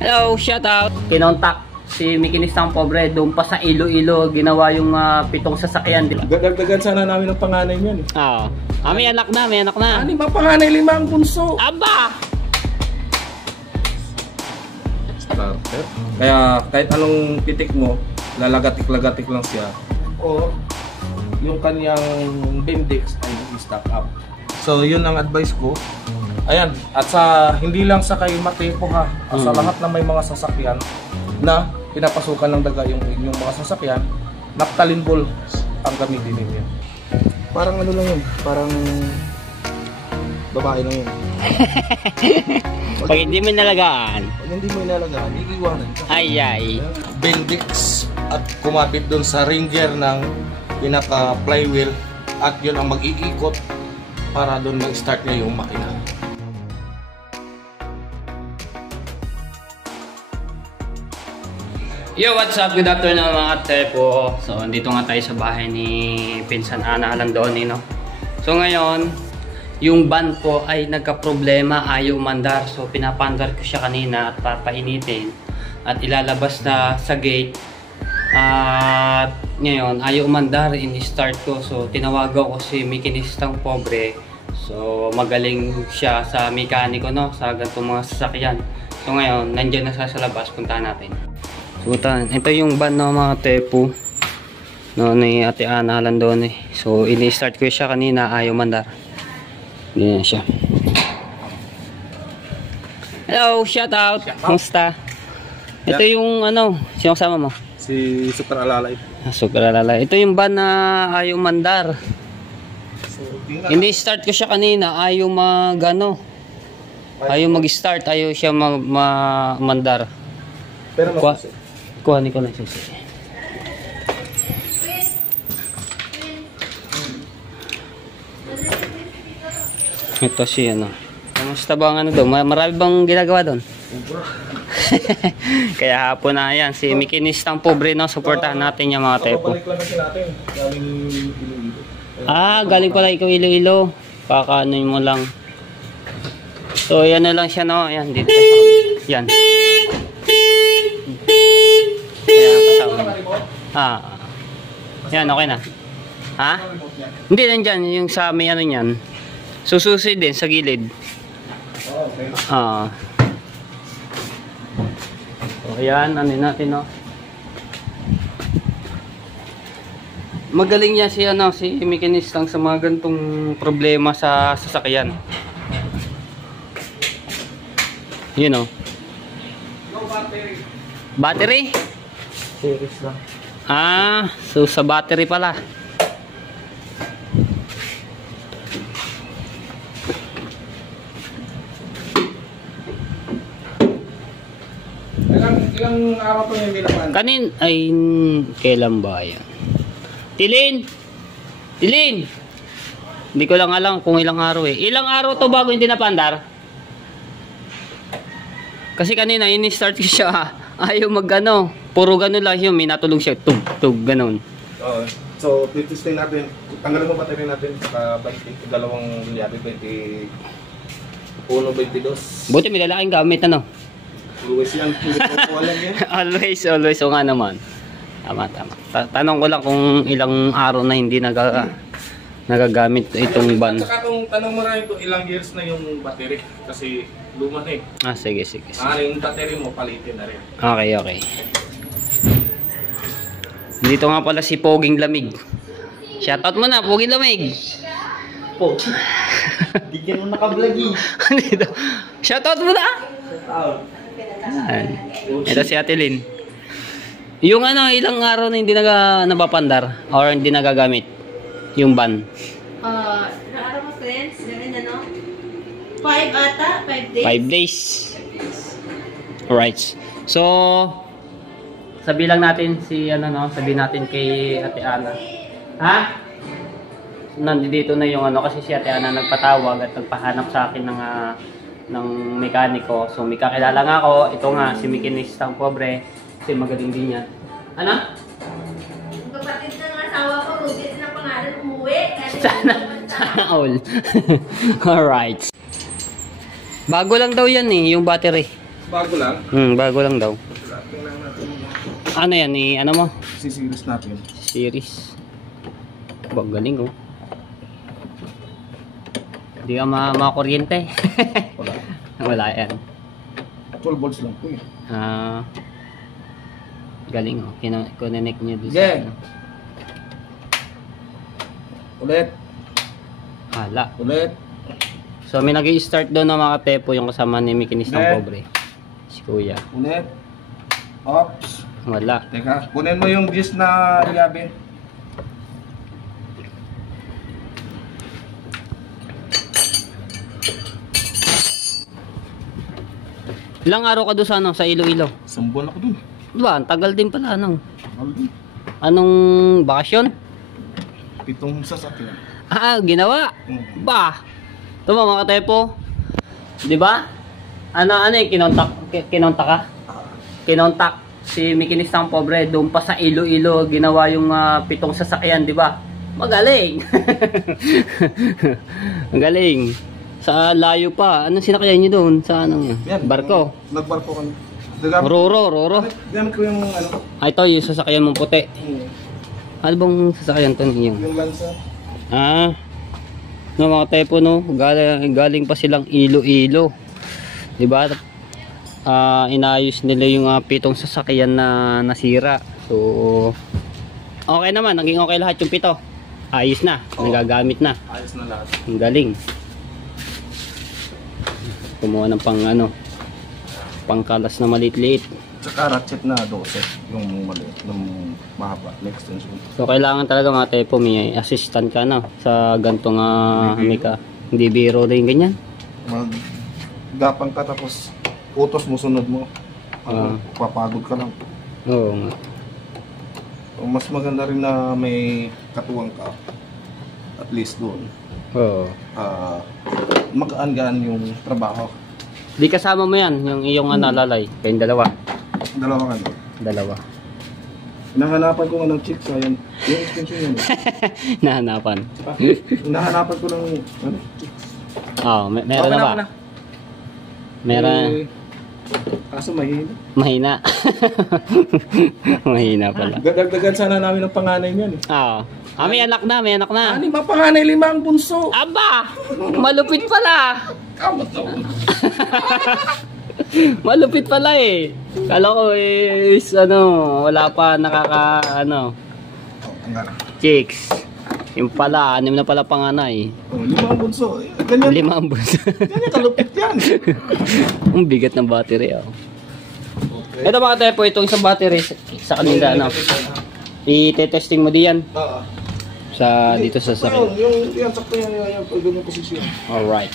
Hello, shout out. Kinontak si Makinistang Pobre doon pa sa Iloilo, ginawa yung 7 sasakyan. Dadagdagan sana namin ng panganay niyan. Oo. May anak na, may anak na. 6 panganay, 5 ang bunso. Aba! Starter. Kaya kahit anong pitik mo, lalagatik-lagatik lang siya. O yung kanyang Bendix ay i-stock up. So yun ang advice ko. Ayan, at sa hindi lang sa kay Mateco ha, sa lahat na may mga sasakyan na pinapasukan ng daga yung inyong mga sasakyan, naphthalene ball ang gamitin ninyo. Parang ano lang yun, parang babae lang yun. Pag hindi mo nalagaan. Pag hindi mo inalagaan, iiwanan ka. Ay. Bendix at kumapit doon sa ring gear ng pinaka flywheel at yun ang mag-iikot para doon mag-start niya yung makina. Yo, what's up? Good afternoon mga tepo. So, dito nga tayo sa bahay ni Pinsan Ana Alandoni, no? So, ngayon, yung van ko ay nagka-problema, ayaw umandar. So, pinapandar ko siya kanina at papainitin. At ilalabas na sa gate. At ngayon, ayaw umandar, in-start ko. So, tinawagan ko si Makinistang Pobre. So, magaling siya sa mekaniko, no? Sa ganitong mga sasakyan. So, ngayon, nandiyan na sa labas. Puntahan natin. So, ito yung van ng mga tepo no, ni Ate Ana Alandoni. So, ini-start ko siya kanina, ayaw mandar. Ganyan siya. Hello, shout out. Kumusta? Ito yung ano, sino kasama mo? Si Super Alalay. Super Alalay. Ito yung van na ayaw mandar. So, ini-start ko siya kanina, ayaw ayaw mag-start, ayaw siya mandar. Pero Kuhanin ko lang susi. Ito si ano. Kamusta ba ang ano doon? Marami bang ginagawa doon? Kaya hapon na yan. Si Makinistang Pobre, no? Supportahan natin yung mga tepo. Babalik lang kasi natin. Galing Iloilo. Galing pala ikaw Iloilo. Kakaanoin mo lang. So, yan na lang siya, no? Yan, dito. Yan. Yan, okay na. Ha? Hindi, nandyan. Yung sa may ano nyan. Sususi din sa gilid. Okay. So, yan. Ano natin, no? Magaling niya si Makinistang sa mga gantong problema sa sasakyan. You know. Battery? Series lang. So sa battery pala. Ilang araw po yung binapan? Kailan ba yan? Tilin! Hindi ko lang alam kung ilang araw eh. Ilang araw to bago hindi napandar? Kasi kanina ini-start ko siya. Ayaw puro gano'n lang yun. May natulog siya. Tug, gano'n. So, titesting natin. Tanggalin mo battery natin sa 20, dalawang liyabi, 21, 22. Buti may lalaking gamit, ano? Always yan. Yan. Always. O nga naman. Tama. Tanong ko lang kung ilang araw na hindi nagagamit itong van. At saka kung tanong mo rin kung ilang years na yung battery. Kasi luma na eh. Sige. Yung battery mo, palitin na rin. Okay. Dito nga pala si Poging Lamig. Shoutout mo na, Poging Lamig. Pogi. Bigyan mo naka-vlog. Dito. Shoutout mo na. Shoutout. Ito si Ate Lynn. Yung ilang araw na hindi napapandar or hindi nagagamit yung van. Araw mo friends, 5 ata, 5 days. 5 days. Alright. So, sabihin natin sabihin natin kay Ate Ana. Ha? Nandito na yung kasi si Ate Ana nagpatawag at nagpahanap sa akin ng mekaniko. So, may kakilala nga ako. Ito nga, si Makinistang Pobre. Kasi magaling din yan. Ano? Kapatid ng asawa ko, Rudy, na pangalan, umuwi. Sana all. Alright. Bago lang daw yan yung battery. Bago lang. Bago lang daw. Tingnan natin yung Ano yan? Ano mo? series natin. Series. Galing oh. Hindi ka makakuryente. Wala. Wala yan. 12 volts lang po eh. Galing oh. Connect nyo doon Yeah. sa Ulit. hala. Ulit. So may nag-i-start doon ng mga tepo yung kasama ni Mikinis ng Yeah. Pobre. Si Kuya. Ulit. Ops. Wala. Teka, kunin mo yung gis na llave. Ilang araw ka doon sa sa Iloilo? Sambon ako dun. Diba? Ang tagal din pala Aldi. Anong bakasyon? 7 sasakyan. Ginawa. Ba. Ito mga katepo. 'Di ba? Ano kinontak ka? Kinontak si Mikinis ng Pobre doon pa sa Iloilo ginawa yung 7 sasakyan, 'di ba? Magaling. Magaling. Sa layo pa. Anong sinakyan niyo doon? Sa anong Yan, barko? Nagbarko kami. Roro. Gamit ko yung ano. Ito yung sasakyan mong puti. Ano bang sasakyan to ninyo? Yung lansa. No, mga tepo no, galing pa silang Iloilo. 'Di ba? Inayos nila yung 7 sasakyan na nasira. So okay naman, naging okay lahat yung 7. Ayos na, nagagamit na. Ayos na lahat. Ang galing. Kumuha ng pangkalas na maliit-liit. Tsaka ratchet na 12. Yung maliit, yung mahaba, na extension. So kailangan talaga mga tepo may assistant ka na sa gantong mika. Hindi biro rin ganyan. Maggapang ka tapos utos mo, sunod mo. Papagod ka lang. Oo nga. Mas maganda rin na may katuwang ka. At least doon. Oo. Magaan-gaan yung trabaho. Di kasama mo yan, yung iyong analalay. Kayong dalawa. Dalawa ka na. Dalawa. Nahanapan ko nga ng chicks, ayan. Yung extension yun. Nahanapan. Nahanapan ko ng chicks. Meron na ba? Meron. Kaso mahina. Mahina. Mahina pala. Dadagdagan sana namin ng panganay niyan eh. May anak na. 6 ang panganay, 5 ang bunso. Aba! Malupit pala! Kamot na. Malupit pala eh. Kala ko is wala pa chicks. Yung pala, 6 na pala panganay. 5 ang bunso. Ganyan. 5 ang bunso. Ganyan kalupit yan. Ang bigat ng battery Okay. Ito mga tepo, itong isang battery sa kanila i-testing mo diyan dito sa sakit. Yung sakto yung ganung posisyon. Alright.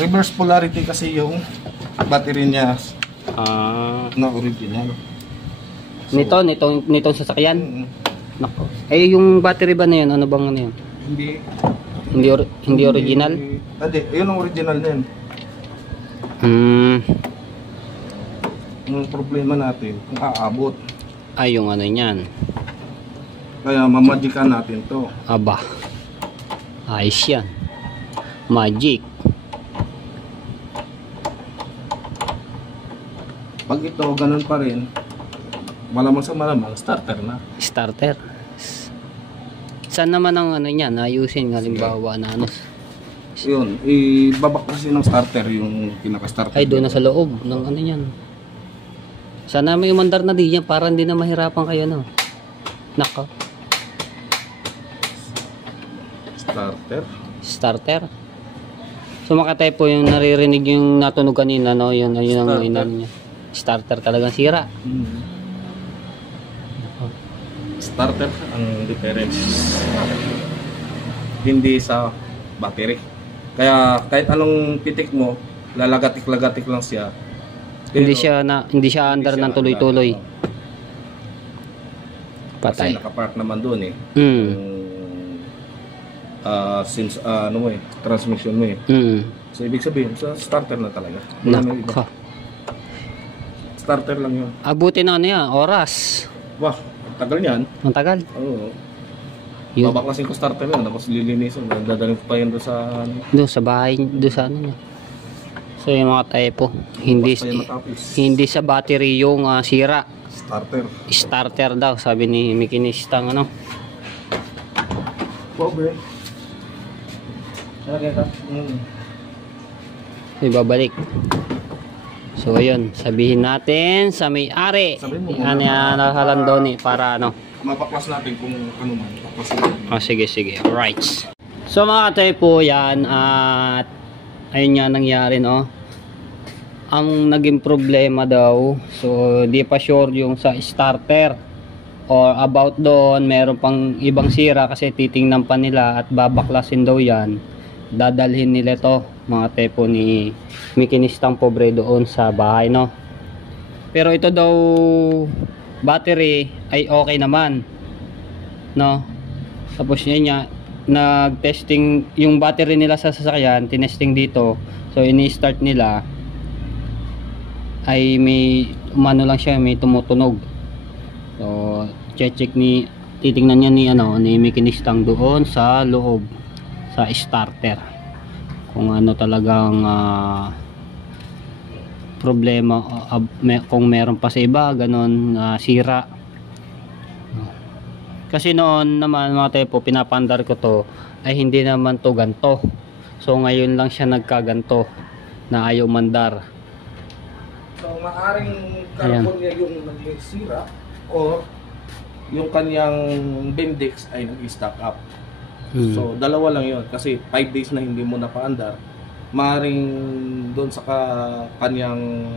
Reverse polarity kasi yung battery niya na original. Nitong sasakyan. Nako. Yung battery ba na yun? Ano bang yun? Hindi original? Hindi, yun ang original na yun. Yung problema natin, kung aabot. Yung niyan. Kaya mamagikan natin to. Aba. Ayos yan. Magic. Pag ito, ganun pa rin, malamang sa malamang, starter na. Starter. Saan naman ang niyan? Ayusin halimbawa na Yun, ibabak kasi ng starter yung pinaka-starter. doon na sa loob ng yan. Sana may umandar na diyan para hindi na mahirapan kayo Nako. Starter. So makatepo yung naririnig yung natunog kanina yun ang niya. Starter talagang sira. Starter ang difference. Hindi sa battery. Kaya kahit anong pitik mo, lalagatik-lagatik lang siya. Hindi siya andar ng tuloy-tuloy. Patay. Kasi nakapark naman doon eh. Since transmission mo eh. So ibig sabihin, sa starter na talaga. Nako. Starter lang yun. Abuti na oras. Wah, tagal niyan. Ang tagal. Oo. Babaklasin ko starter yun, tapos lilinisin. Dadalhin ko pa yun doon sa doon sa bahay, doon sa niya. So yung mga typo, hindi Basta yan matapos. hindi sa battery yung sira. Starter. Starter daw, sabi ni makinistang ano. Pobre. Okay ka? Ibabalik. So ayun, sabihin natin sa may-ari. Sabihin mo Ano yan, Halandoni para ano. Mapaklas natin kung ano man. Paklas natin. Sige, sige. Alright. So mga ka-typo, yan at ayun nga nangyari, no. Ang naging problema daw, so di pa sure yung sa starter or about doon, meron pang ibang sira kasi titingnan pa nila at babaklasin daw yan. Dadalhin nila to mga typo ni makinistang pobre doon sa bahay, no. Pero ito daw battery ay okay naman, no. Tapos yun nga, nag-testing yung battery nila sa sasakyan, tinesting dito. So ini-start nila ay may umano lang siya, may tumutunog. So check ni titingnan niya ni ano ni makinistang doon sa loob sa starter kung ano talagang problema, kung meron pa sa iba ganon sira. Kasi noon naman mga typo, pinapandar ko to ay hindi naman to ganto. So ngayon lang siya nagkaganto na ayaw mandar. So maaring carbon niya yung naging sira o yung kanyang Bendix ay nag-stack up. So dalawa lang yun kasi 5 days na hindi mo napaandar. Maaring doon sa kanyang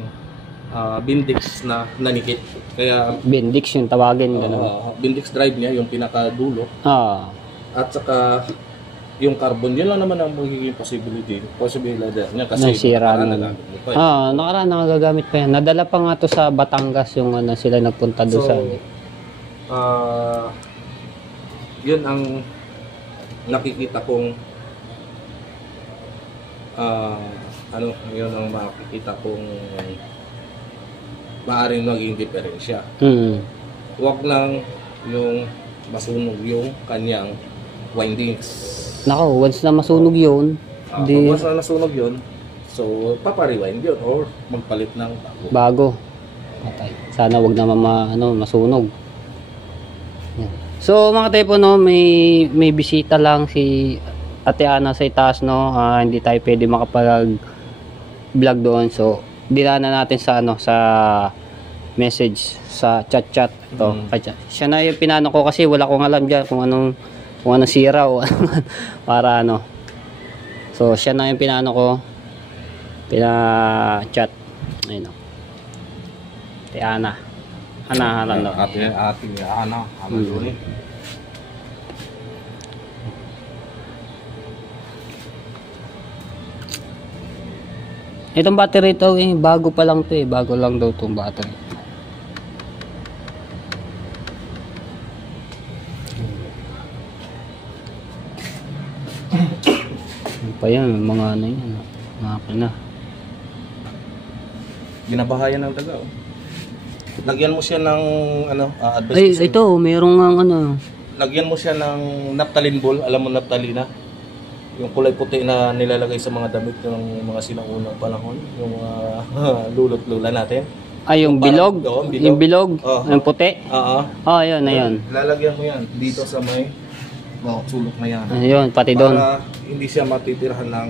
Bendix na nanikit. Kaya Bendix yung tawagin gano'n. Bendix drive niya yung pinakadulo. At saka yung carbon, yun lang naman ang magiging possibility niya kasi nasira nakaraan na. Nakaraan nagagamit pa yan. Nadala pa nga to sa Batangas yung ano, sila nagpunta doon sa yun ang nakikita kong yun ang makikita kong maaaring maging diferensya. Huwag lang yung masunog yung kanyang windings. Nako, once na masunog yun, once na nasunog yun, so papariwind yun or magpalit ng bago. Patay. Sana wag naman masunog. Yan. So mga typo, no, may bisita lang si Ate Ana sa itaas, no. Hindi tayo pwede makapag-vlog doon. So dinaanan natin sa sa message sa chat ito. Siya na yung pinano ko kasi wala akong alam diyan kung anong sira o para ano. So siya na yung pinano ko, pina-chat. Ayun, no. Ate Ana. Ate Ana. Itong battery ito bago pa lang to bago lang daw itong battery. Pa yan, mga ano yan, makina. Binabahayan ng daga. Lagyan mo siya ng advice. Ay, ito, merong Lagyan mo siya ng naphthalene ball, alam mo naphthalene, yung kulay puti na nilalagay sa mga damit ng mga sinaunang panahon, yung mga lulot-lula natin. Yung bilog? Yung bilog? Yung puti? Yun, ayun. Lalagyan mo yan dito sa may sulok na yan. Ayun, pati doon. Para hindi siya matitirahan ng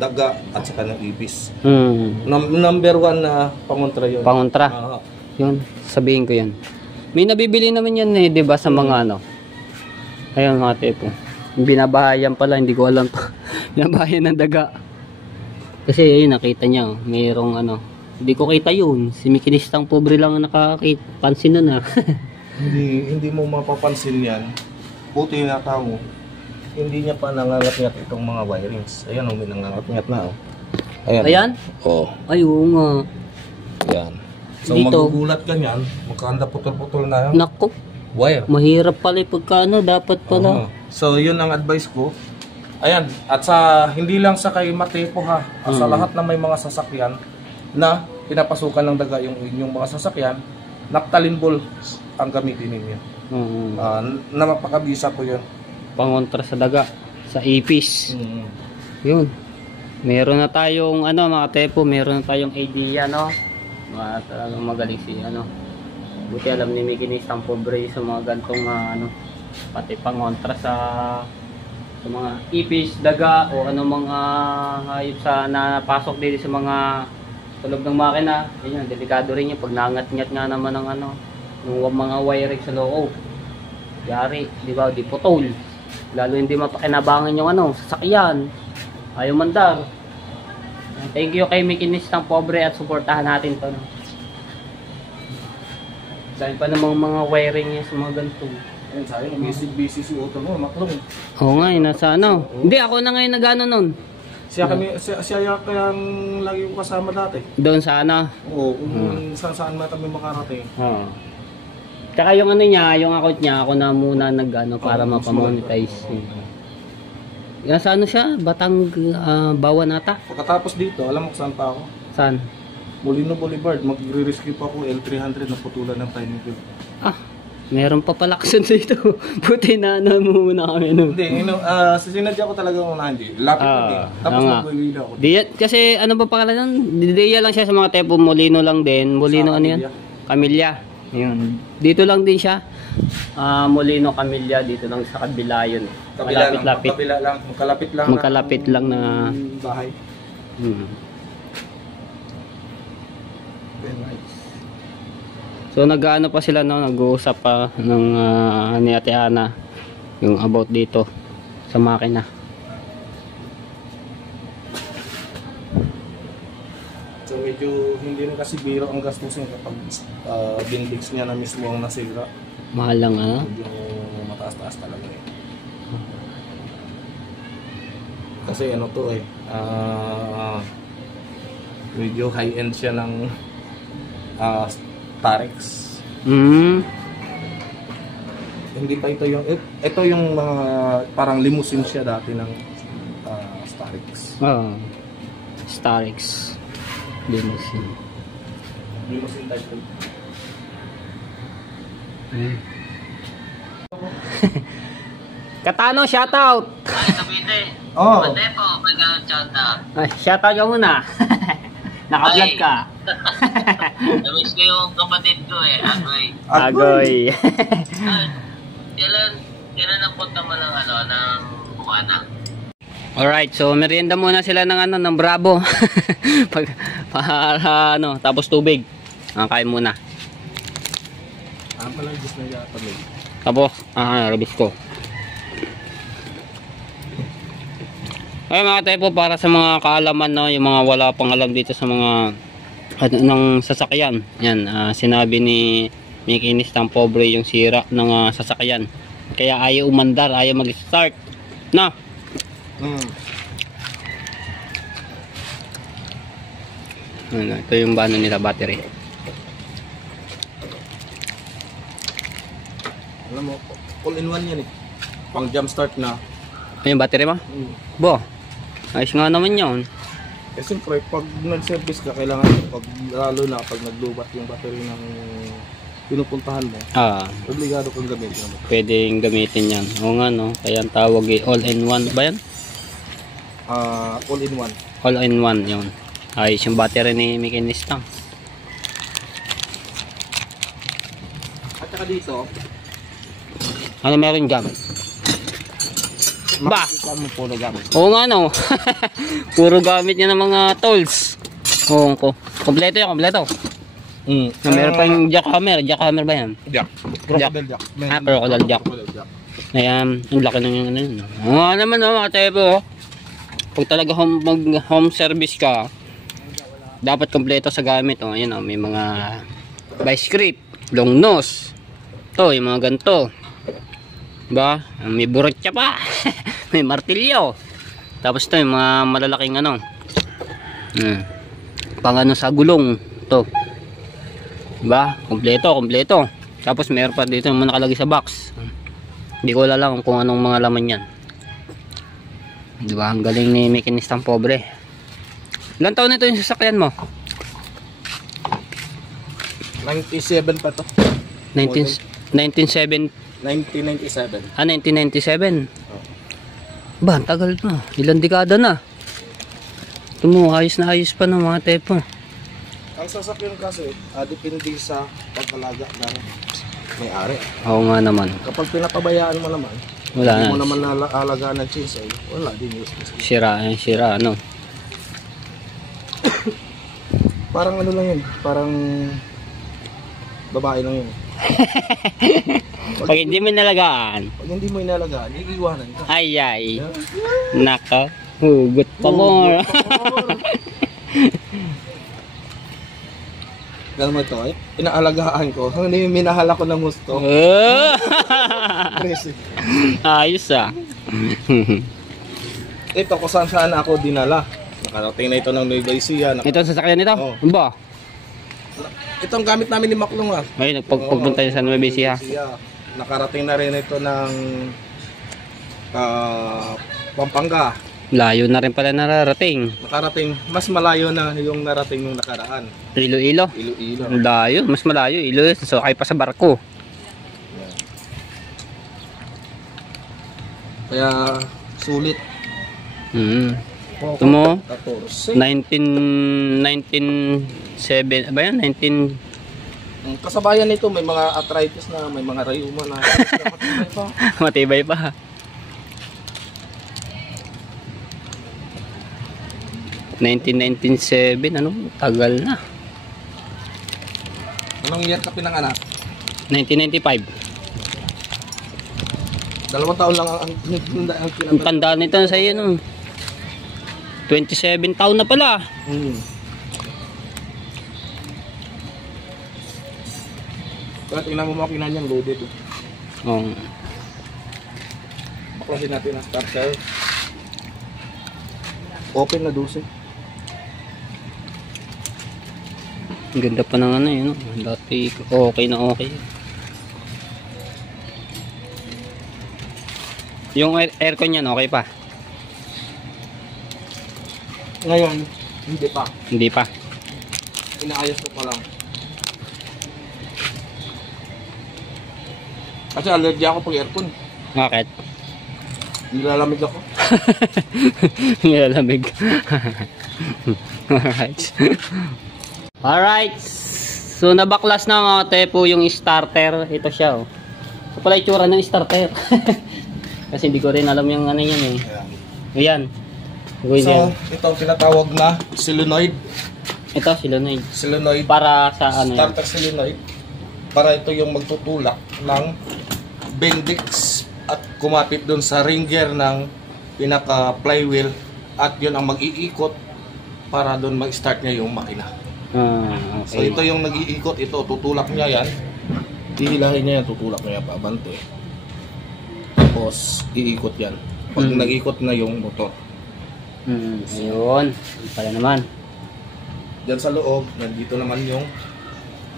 daga at saka ng ibis. Number 1 na pangontra yun. Pangontra? Yun, sabihin ko yan. May nabibili naman yan di ba sa mga ayun mga tipo. Binabahayan pala, hindi ko alam pa. Binabahayan ng daga. Kasi ayun, nakita niya, mayroong hindi ko kita yun. Si makinistang pobre lang ang nakakapansin nun hindi mo mapapansin yan. Buti na tao, hindi niya pa nangangat-ngat itong mga wirings. Ayan, may nangangat-ngat na. Ayan? Oo. Ay, oo nga. Ayan. So dito, magugulat ka niyan, magkanda putol-putol na yan. Nako. Wire. Mahirap pala pagka dapat pala. So yun ang advice ko. Ayan, at sa hindi lang sa kay Matepo sa lahat na may mga sasakyan na pinapasukan ng daga yung inyong mga sasakyan, naphthalene ball ang gamitin ninyo. Na mapakabisa ko yun. Pangontra sa daga, sa ipis. Yun. Meron na tayong ano mga tepo, meron na tayong idea, no? Talagang magaling si ano. Buti alam ni Mickey ni isang pobre sa mga gantong ano, pati pangontra sa mga ipis, daga o ano mga hayop sa napasok dito sa mga tulog ng makina. Yun, delikado rin yun pag nangat-ngat nga naman ng ano, ng mga wiring sa loob. Yari, di ba, di putol. Lalo hindi mapakinabangan yung ano, sasakyan. Ayaw mandar. Thank you kay Mikinistang Pobre at suportahan natin to. No? Dahil pa namang mga wiring niya sa mga ganito. Ayun, sayang, busy si Otto mo, maklong. Oo nga, nasa ano. Hindi, ako na ngayon nag-ano nun. Siya kaya ang lagi ko kasama dati. Doon sa ano. Oo, kung saan na kami makarating. Oo. Tsaka yung ano niya, yung account niya, ako na muna nag-ano para mapamonetize. Yan sa ano siya? Batang Bawan ata? Pagkatapos dito, alam mo kung saan pa ako? Saan? Molino Boulevard, magre-rescue pa ako L300 na putulan ng timing field. Ah, meron pa pala action dito. Buti na ano muna kami nun. Hindi, sinadya ko talaga unahan di. Lapit na din. Tapos mag-uwila ako. Kasi ano ba pangalan nun? Dideya lang siya sa mga tepo, Molino lang din. Molino ano yan? Camilla. Yun. Dito lang din siya. Molino Camilla, dito lang sa kabila yun. Malapit-lapit. Magkalapit lang na bahay. So nag-ano pa sila, no, nag-uusap pa ng ni Ate Ana yung about dito sa makina. So medyo hindi na kasi biro ang gastusin kapag bindix niya na mismo ang nasira. Mahal lang ano? Medyo mataas-taas talaga eh. Kasi ano to eh, medyo high-end siya ng Starex. Hindi pa ito yung mga parang limousine siya dati ng Starex. Starex limousine. Limousine type. Katano, shoutout! Ay, Kabite. Oh. Patepo, mag-shoutout. Ay, shoutout ka muna. Naka-vlog ka. Namiss ko yung kapatid ko eh, Agoy. Agoy. Kailan napunta mo ng ano, ng Buwana? Alright, so merienda muna sila ng ano, ng Bravo. Para ano, tapos tubig. Kain muna. Pala gusto na yata may. Tapos, rabis ko. Ay mga tepo, para sa mga kaalaman, no, yung mga wala pang alam dito sa mga ng sasakyan. Yan, sinabi ni Mikinistang Pobre yung sira ng sasakyan. Kaya ayaw umandar, ayaw mag-start. No? Ito yung bano nila, battery. Alam mo, all-in-one yan eh. Pang jump start na. Yung battery mo? Bo, ayos nga naman yun. Eh siyempre, pag nag-service ka, kailangan lalo na pag naglubat yung battery ng pinupuntahan mo, obligado kang gamitin mo. Pwedeng gamitin yan. O nga no, kaya ang tawag eh, all-in-one ba yan? All-in-one. All-in-one yun. Ayos yung battery ni Mikinistang. At saka dito, ano meron dyan? Ba? Mo puro gamit. Oo nga no. Puro gamit niya ng mga tools. Oo ko. Kompleto yan, kompleto. Meron pa yung jackhammer. Jackhammer ba yan? Jack. Crocodile jack. Crocodile jack. Ayan, ang laki ng ano yun. Oo nga naman no, mga tepo. Pag talaga home service ka, dapat kompleto sa gamit. Oh, ayan, may mga vice grip, long nose. Ito, yung mga ganito. Ba? May burotya pa. May martilyo. Tapos ito yung mga malalaking ano. Pang ano sa gulong. Ito. Ba? Kompleto. Tapos meron pa dito yung nakalagay sa box. Hindi ko alam kung anong mga laman yan. Diba? Ang galing ni Mikinistang Pobre. Ilan taon nito yung sasakyan mo? 97 pa to. 1997. 1997. 1997. Ba, tagal na. Ilang dekada na. Ito mo, ayos na ayos pa ng mga tepo. Ang sasakyan kasi, depende sa pagkalaga ng may-ari. Oo nga naman. Kapag pinapabayaan mo naman, Wala hindi na. mo naman alagaan ng chainsaw, wala din yung Sira, ano. Parang ano lang yun, parang babae lang yun. Pag hindi mo nalagaan, Pag hindi mo inalagaan, iiwanan ka. ay. Naka, hugot pa mo. Alam mo ito, inaalagaan ko. Hindi minahal ako ng gusto. Crazy. Ayos ah. Ito kung saan saan ako dinala. Nakarating na ito ng Nueva Ecija. Ito ang sasakyan nito? Oo. Ba? Ito ang gamit namin ni Maklong ah. Ay, nagpagpunta sa Nueva Ecija. Nakarating na rin ito ng Pampanga. Layo na rin pala nararating. Nakarating, mas malayo na yung narating nung nakaraan. Iloilo. Iloilo. Layo, mas malayo. Iloilo, sasakay pa sa barko. Kaya sulit. Ito mo, 14. 1997, ba yan? 19... Ang kasabayan nito may mga arthritis na, may mga rayuma na. Matibay pa. ...1997, ano? Tagal na. Anong year ka pinanganak? 1995. 2 taon lang ang Ang pinanganak. tanda nito sa iyo, no? 27 taon na pala. Kaya tingnan mo makina niyan, loaded. Oh. Baklasin natin ang starter. Open na 12. Ang ganda pa ng ano yun, no? Dati okay na okay. Yung aircon niyan okay pa? Ngayon, hindi pa. Hindi pa. Inaayos ko pa lang. Kasi allergy ako pag aircon. Bakit? Nilalamig ako. Nilalamig. Alright. So nabaklas na mga tepo yung starter. Ito siya, oh. Ito pala itsura ng starter. Kasi hindi ko rin alam yung ano yan eh. Ayan. So, ito ang tinatawag na solenoid. Ito, solenoid. Solenoid. Para sa ano yan? Starter solenoid. Para ito yung magtutulak ng Bendix at kumapit doon sa ring gear ng pinaka flywheel at yun ang mag-iikot para doon mag-start niya yung makina. Okay. So ito yung nag-iikot, ito tutulak niya yan. Hihilahin niya yan, tutulak niya pa abanto eh. Tapos iikot yan. Pag nag-ikot na yung motor. Yun. Yun pala naman. Diyan sa loob, nandito naman yung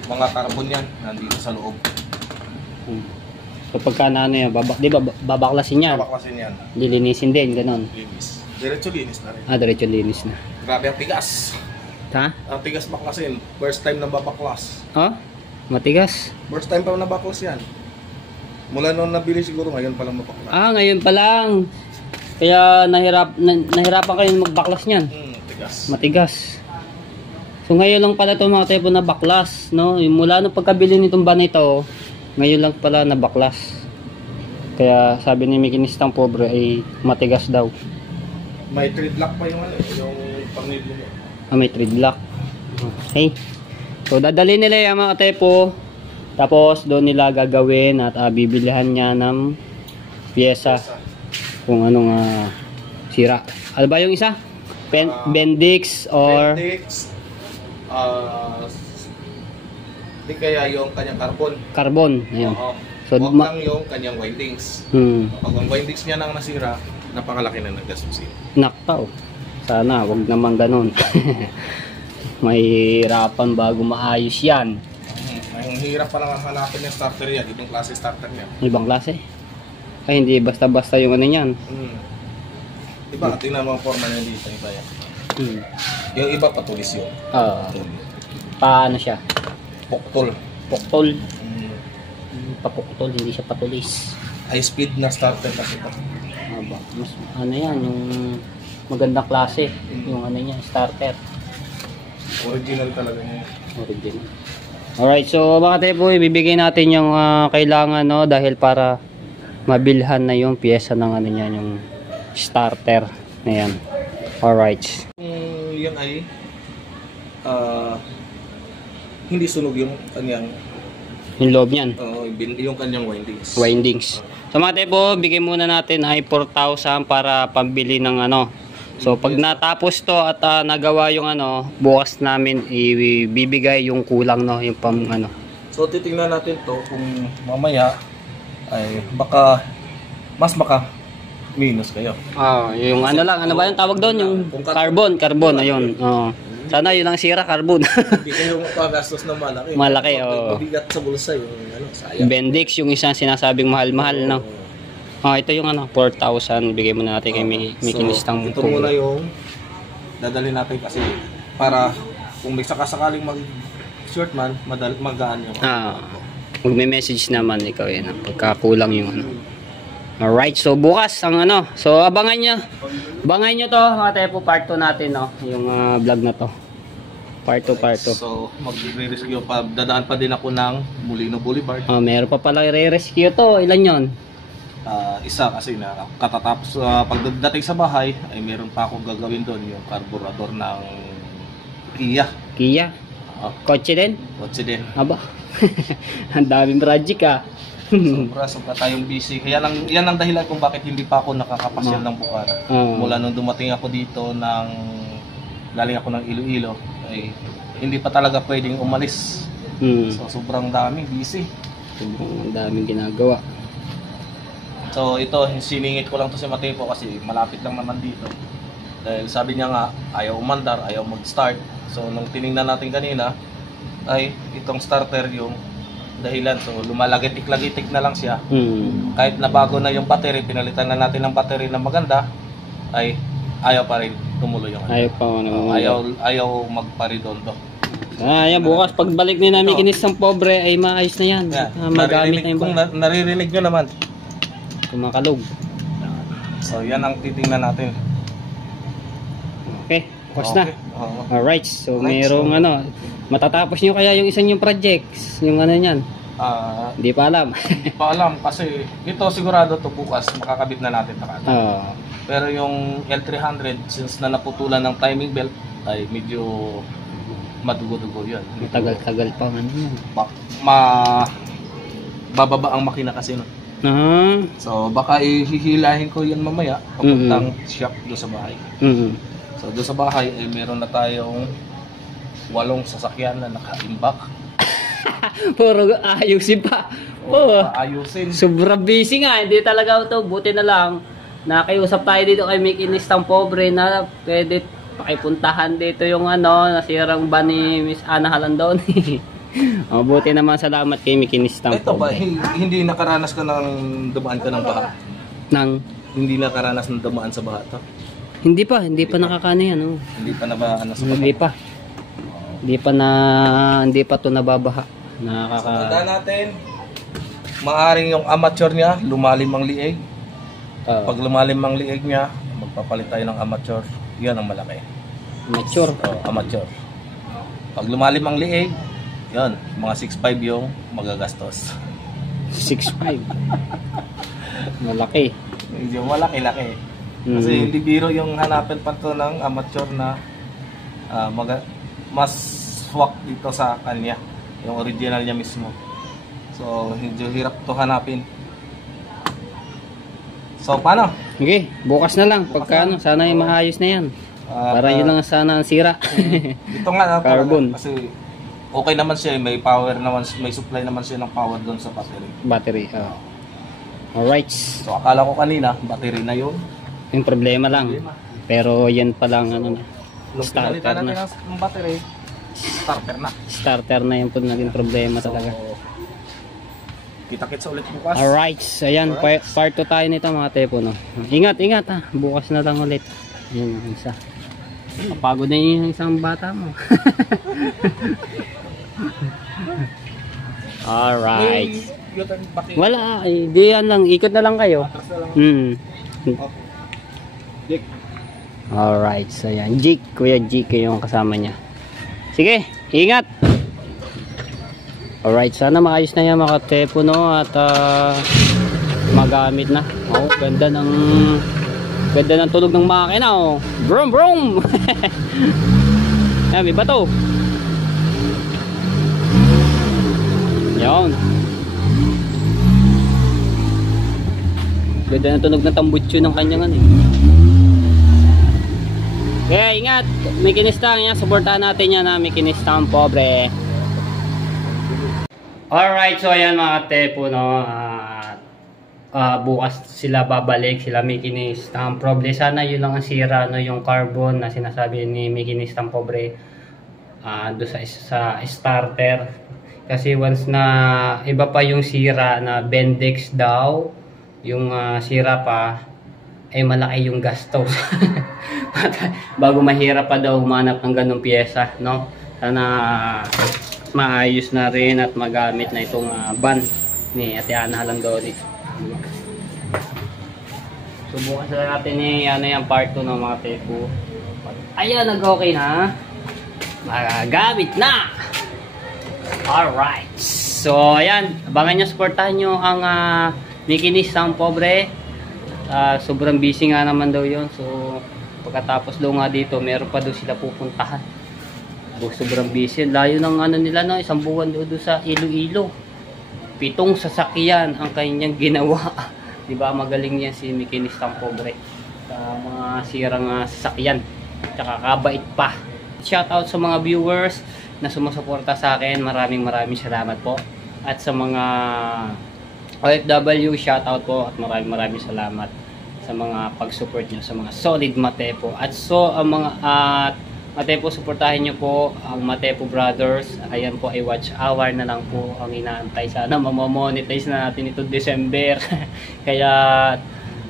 mga carbon yan, nandito sa loob. So pagka na ano yan, di ba babaklasin yan? Babaklasin yan. Lilinisin din, ganon. Linis. Diretso linis na rin. Diretso linis na. Grabe ang tigas. Ha? Ang tigas baklasin. First time na babaklas. Oh? Matigas? First time pa nabaklas yan. Mula noon nabili siguro, ngayon pa lang mabaklas. Ngayon pa lang. Kaya nahirapan kayo magbaklas niyan. Tigas. Matigas. So ngayon lang pala itong mga tepo na baklas, no? Yung mula nung pagkabili nitong van ito, ngayon lang pala na baklas. Kaya sabi ni makinistang pobre ay matigas daw. May thread lock pa yung ano, yung pang-niblo mo. May thread lock. Okay. So dadali nila yung mga tepo. Tapos doon nila gagawin at bibilihan niya ng pyesa. Kung anong sira. Ano ba yung isa? Bendix or... Bendix. Di kaya yung kanyang carbon. Carbon. Ayun. Oo. So, Huwag lang yung kanyang windings. Pag ang windings niya nang nasira, napakalaki na naggastusin. Naktaw. Sana, wag naman ganun. May hirapan bago maayos yan. Ang hirap pa lang hanapin yung starter yan. Itong klase starter niya. Ibang klase. Ay, hindi basta-basta yung ano yan. Diba, tingnan mo ang forma niya dito. Iba yan. Yung iba patulis yun. Paano siya? Puktol. Puktol. Papuktol, hindi siya patulis. High speed na starter kasi ito. Mas, ano yan, yung Magandang klase. Yung ano niya, starter. Original talaga niya. Original. Alright, so mga tepo, ibibigay natin yung kailangan, no, dahil para mabilhan na yung pyesa ng ano niya, yung starter na yan. Alright. Yan ay hindi sunog yung kanyang Yung loob niyan. yung kanyang windings. Windings. So mga tepo, bigay muna natin ay 4,000 para pambili ng ano. So pag natapos to at nagawa yung ano, bukas namin ibibigay yung kulang, no, yung pam ano. So titingnan natin to kung mamaya ay baka minus kayo. Yung ano lang, ano ba yung tawag doon? Yung carbon, ayun. Sana yun ang sira, carbon. Hindi kayo mapagastos ng malaki. Malaki, oo. Mabigat sa bulsa yung ano, sayang. Bendix, yung isang sinasabing mahal-mahal, no. Ito yung ano, 4,000. Bigay mo na natin kay Mikinistang. So, ito muna yung dadali natin kasi para kung may sakasakaling mag-short man, magaan yung magme-message naman ikaw yan, pagkakulang yung ano. Alright, so bukas ang ano. So abangan nyo to mga tepo, part 2 natin, no, yung vlog na to. Part 2. So magre-rescue pa, dadaan pa din ako ng Molino Boulevard. Meron pa pala i-rescue to. Ilan yon? Isa kasi na katatapos pagdating sa bahay ay meron pa akong gagawin doon, yung carburetor ng Kia. Kotse din? Kotse din. Aba. Ang daming project Sobra tayong busy. Kaya yan ang dahilan kung bakit hindi pa ako nakakapasyal ng Bukara. Mula nung dumating ako dito galing ako ng Iloilo, ay hindi pa talaga pwedeng umalis. So sobrang daming busy. Ang daming ginagawa. So ito, siningit ko lang to si Matepo kasi malapit lang naman dito. Dahil sabi niya nga, ayaw umandar, ayaw mag-start. So nung tiningnan natin kanina, ay itong starter yung dahilan. So lumalagitik-lagitik na lang siya. Kahit na bago na yung battery, pinalitan na natin ng battery na maganda, ay ayaw pa rin tumuloy yung ayaw magparidondo. Yan, bukas pagbalik ni namin Kinistang Pobre ay maayos na yan. Magamit na yung naririnig nyo naman. Kumakalog. So yan ang titingnan natin. Okay, bukas na. Alright, so mayroong ano, matatapos nyo kaya yung isang yung projects, yung ano niyan? Hindi pa alam. Hindi pa alam kasi ito sigurado to bukas makakabit na natin Pero yung L300 since na naputulan ng timing belt ay medyo madugo-dugo yun. Matagal-tagal pa ano yan. Bababa ang makina kasi no. So baka ihihilahin ko yun mamaya papuntang shop doon sa bahay. So doon sa bahay ay meron na tayong 8 sasakyan na naka-imbak. Puro ayusin pa. Ayusin. Sobrang busy nga, hindi talaga ito. Buti na lang nakiusap tayo dito kay Mikinistang Pobre na pwede pakipuntahan dito yung ano, nasirang ba ni Miss Ana Halandon. Buti naman, salamat kay Mikinistang Pobre. Ito ba, hindi nakaranas ka ng dumaan ka ng baha? Hindi nakaranas ng dumaan sa baha to? Hindi pa nakakano yan. Hindi pa na ba ano sa baha? Hindi pa to nababaha. Tanda natin, maaring yung amateur niya, lumalim ang liig. Pag lumalim ang liig niya, magpapalit tayo ng amateur. Yan ang malaki. Amateur? Amateur. Pag lumalim ang liig, yan, mga 6.5 yung magagastos. 6.5? Malaki. Medyo malaki-laki. Kasi hindi biro yung hanapin pa to ng amateur na mas swak dito sa kanya, yung original niya mismo. So medyo hirap to hanapin. So paano? Okay, bukas na lang pagka ano, sana ay maayos na yan. Para yun lang sana ang sira. Ito nga carbon. Kasi okay naman siya, may power naman, may supply naman siya ng power doon sa battery. Alright. So akala ko kanina battery na yun. Yung problema lang. Pero yan pa lang ano na. Starter na. Ng battery, starter na yung naging problema talaga. Kita-kits ulit bukas. Alright, ayan, part 2 tayo nito mga tepo, no. Ingat ha, bukas na lang ulit. Yun ang isa. Kapagod na yung isang bata mo. Alright. Wala, di yan lang, ikot na lang kayo. Okay. Dick. Alright, so yan. Kuya Jake yung kasama niya. Sige, ingat! Alright, sana maayos na yan mga tepo, no? At magamit na. Oh, ganda ng tulog ng makina, oh. Brum brum! Yan, may bato. Yan. Ganda ng tunog ng tambutso ng kanyang ano eh. Okay, ingat. May kinistang yan. Suportahan natin yan na may kinistang pobre. Alright, so ayan mga tepo, no. Bukas sila babalik. Sila may kinistang pobre. Sana yun lang ang sira, no. Yung carbon na sinasabi ni may kinistang pobre doon sa starter. Kasi once na iba pa yung sira na Bendix daw, yung sira pa, ay malaki yung gastos. Bago mahirap pa daw humanap ng ganong pyesa, no? Sana maayos na rin at magamit na itong van ni Ate Ana Alandoni. Subukan sila natin ni yung part 2 ng mga tepo. Ayan, nag-okay na. Magamit na. Alright. So, ayan. Abangan nyo, supportahan nyo ang Mikinis ang pobre. Sobrang busy nga naman daw yun. So pagkatapos daw nga dito meron pa daw sila pupuntahan. Sobrang busy. Layo ng ano nila, no? Isang buwan daw sa Iloilo. 7 sasakyan ang kanyang ginawa. Diba magaling yan si Mikinis ang pobre sa mga sirang sasakyan. Tsaka kabait pa. Shout out sa mga viewers na sumusuporta sa akin. Maraming salamat po. At sa mga OFW, shoutout po at maraming salamat sa mga pag-support nyo sa mga solid Matepo. At so ang mga Matepo, supportahin nyo po ang Matepo Brothers. Ayan po ay watch hour na lang po ang inaantay. Sana mamamonetize na natin ito December. Kaya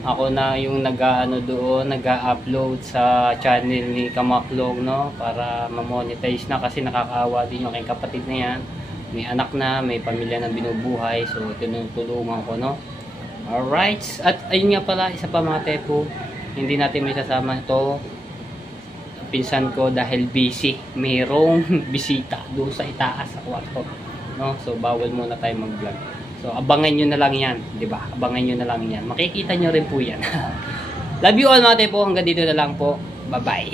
ako na yung nag-upload sa channel ni Kamaklog, no? Para mamonetize na kasi nakakaawa din yung aking kapatid na yan. May anak na, may pamilya na binubuhay. So, tinutulungan ko, no? Alright. At ayun nga pala, isa pa mga tepo. Hindi natin may sasama ito. Pinsan ko dahil busy. Mayroong bisita doon sa itaas sa kwarto. No? So, bawal muna tayo mag-vlog. So, abangan nyo na lang yan. Diba? Abangan nyo na lang yan. Makikita nyo rin po yan. Love you all mga tepo. Hanggang dito na lang po. Bye-bye.